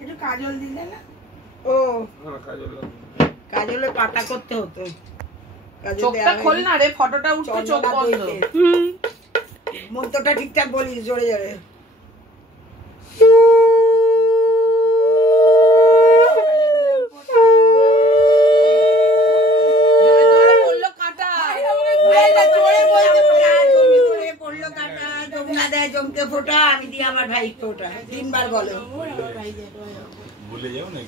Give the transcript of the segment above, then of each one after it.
একটু কাজল দিলে না? ও কাজল কাজলে পাতা করতে হতো। চোখটা খোল না রে, ফটোটা উঠতে চোখ বন্ধ। মন্ত্রটা ঠিকঠাক বলিস, জোরে জোরে। জমকে ফোটা, আমি দিই আমার ভাই ফোটা, 3 বার বলো। ভুলে যাও না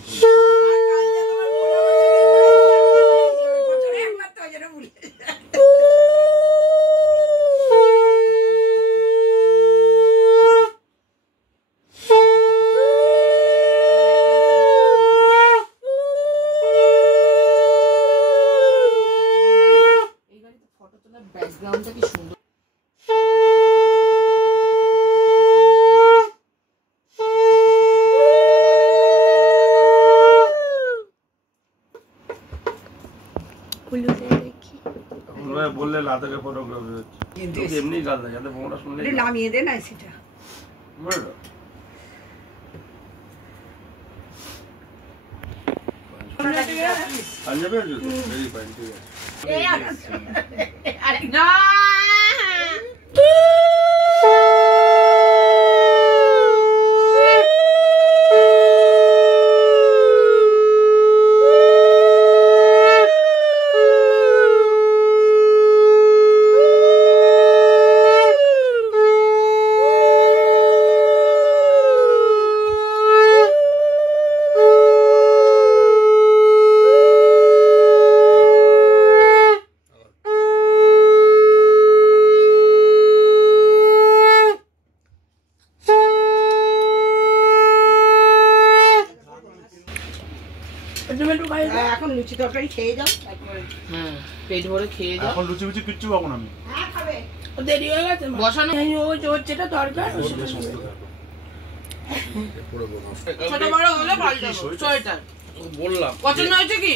ফটো তোলার ব্যাকগ্রাউন্ডটা কি সুন্দর। বললে লাদাখে ফটোগ্রাফি হচ্ছে, এমনি গাল না, যাতে বোমটা শুনলে নামিয়ে দে না সেটা। পাঞ্জাবি আছে তো, ভেরি ফাইন, ঠিক আছে। না এখন লুচি তরকারি খেয়ে যাও, পেট ভরে খেয়ে যাও। এখন লুচি ফুচি কিচ্ছু পাবো না আমি। দেরি হয়ে গেছে বসানো যেটা দরকার। ছোট বড় হলে পাল্টাবো। সোয়েটার বললাম পছন্দ হয়েছে কি?